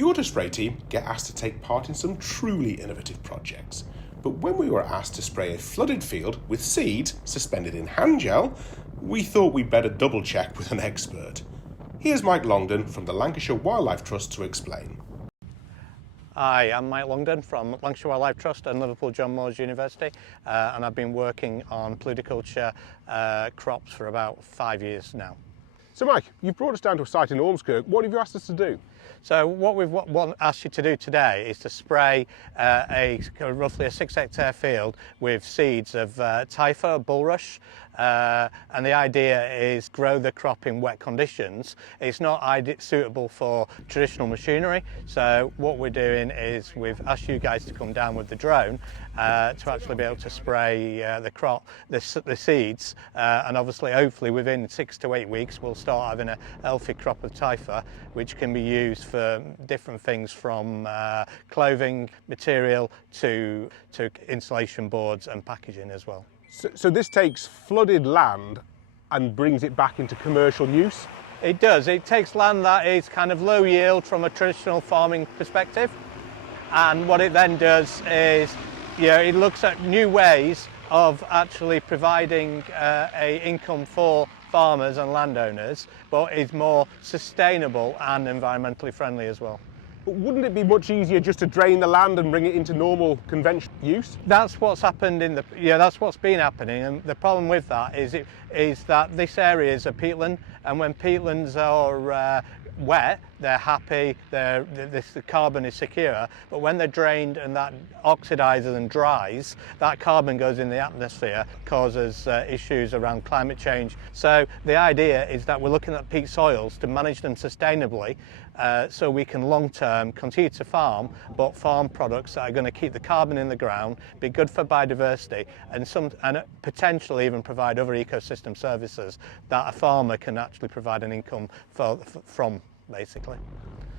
The autospray team get asked to take part in some truly innovative projects, but when we were asked to spray a flooded field with seeds suspended in hand gel, we thought we'd better double check with an expert. Here's Mike Longden from the Lancashire Wildlife Trust to explain. Hi, I'm Mike Longden from Lancashire Wildlife Trust and Liverpool John Moores University, and I've been working on pluviculture crops for about 5 years now. So Mike, you've brought us down to a site in Ormskirk. What have you asked us to do? So what we've asked you to do today is to spray roughly a 6 hectare field with seeds of Typha, Bulrush, and the idea is grow the crop in wet conditions. It's not suitable for traditional machinery, so what we're doing is we've asked you guys to come down with the drone to actually be able to spray the seeds, and obviously hopefully within 6 to 8 weeks we'll start having a healthy crop of Typha, which can be used for different things from clothing material to insulation boards and packaging as well. So this takes flooded land and brings it back into commercial use? It does. It takes land that is kind of low yield from a traditional farming perspective, and what it then does is it looks at new ways of actually providing a income for farmers and landowners, but is more sustainable and environmentally friendly as well. But wouldn't it be much easier just to drain the land and bring it into normal conventional use? That's what's happened that's what's been happening, and the problem with that is that this area is a peatland, and when peatlands are wet, they're happy, the carbon is secure, but when they're drained and that oxidises and dries, that carbon goes in the atmosphere, causes issues around climate change. So the idea is that we're looking at peat soils to manage them sustainably, so we can long-term continue to farm, but farm products that are going to keep the carbon in the ground, be good for biodiversity, and potentially even provide other ecosystem services that a farmer can actually provide an income from, basically.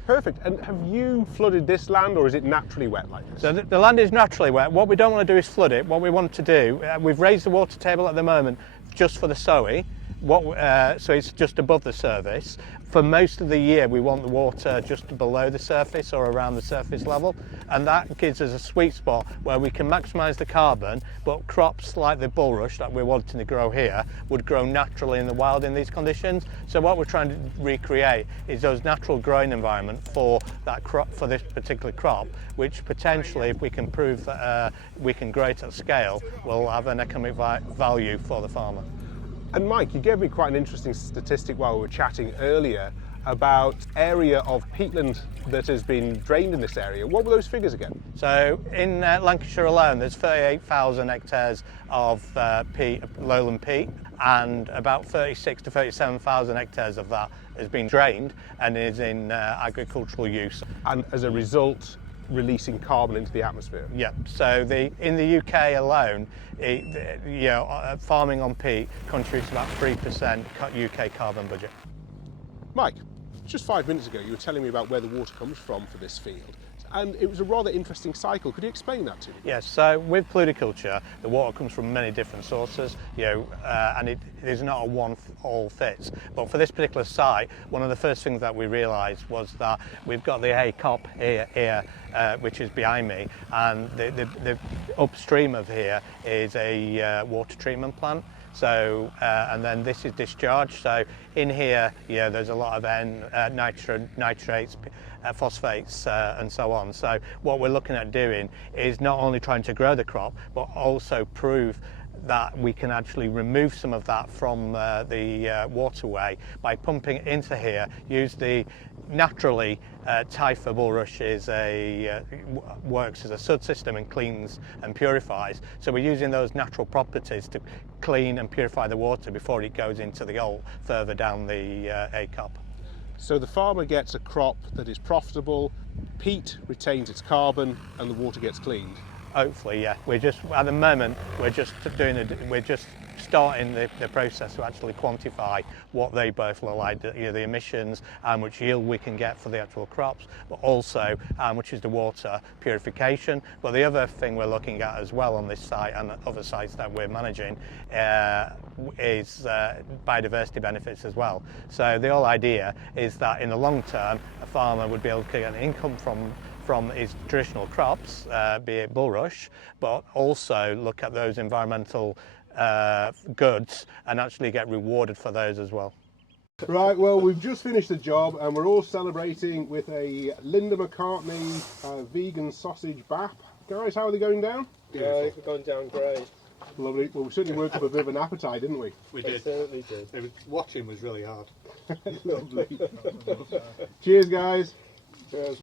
Perfect. And have you flooded this land, or is it naturally wet like this? So the land is naturally wet. What we don't want to do is flood it. What we want to do, we've raised the water table at the moment just for the sowing, so it's just above the surface. For most of the year we want the water just below the surface or around the surface level, and that gives us a sweet spot where we can maximise the carbon, but crops like the bulrush that we're wanting to grow here would grow naturally in the wild in these conditions. So what we're trying to recreate is those natural growing environment for that crop, for this particular crop, which potentially, if we can prove that we can grow it at scale, will have an economic value for the farmer. And Mike, you gave me quite an interesting statistic while we were chatting earlier about area of peatland that has been drained in this area. What were those figures again? So in Lancashire alone, there's 38,000 hectares of lowland peat, and about 36 to 37,000 hectares of that has been drained and is in agricultural use. And as a result, releasing carbon into the atmosphere. Yeah, so in the UK alone, farming on peat contributes about 3% UK carbon budget. Mike, just 5 minutes ago you were telling me about where the water comes from for this field, and it was a rather interesting cycle. Could you explain that to me? Yes, so with pluviculture, the water comes from many different sources, and it is not a one all fits. But for this particular site, one of the first things that we realised was that we've got the A cop here, which is behind me, and the upstream of here is a water treatment plant. So and then this is discharge. So in here, there's a lot of nitrates, phosphates, and so on. So what we're looking at doing is not only trying to grow the crop, but also prove that we can actually remove some of that from the waterway by pumping it into here. Use the naturally Typha bulrush works as a sud system and cleans and purifies. So we're using those natural properties to clean and purify the water before it goes into the Olt further down the A cup. So the farmer gets a crop that is profitable, peat retains its carbon, and the water gets cleaned. Hopefully, yeah. At the moment, we're just starting the process to actually quantify what they both look like, the emissions, how much yield we can get for the actual crops, but also how much is the water purification. But the other thing we're looking at as well on this site and other sites that we're managing is biodiversity benefits as well. So the whole idea is that in the long term, a farmer would be able to get an income from his traditional crops, be it bulrush, but also look at those environmental goods and actually get rewarded for those as well. Right, well, we've just finished the job and we're all celebrating with a Linda McCartney vegan sausage bap. Guys, how are they going down? Yeah, they're going down great. Lovely. Well, we certainly worked up a bit of an appetite, didn't we? We They certainly did. Watching was really hard. Lovely. Cheers, guys. Cheers.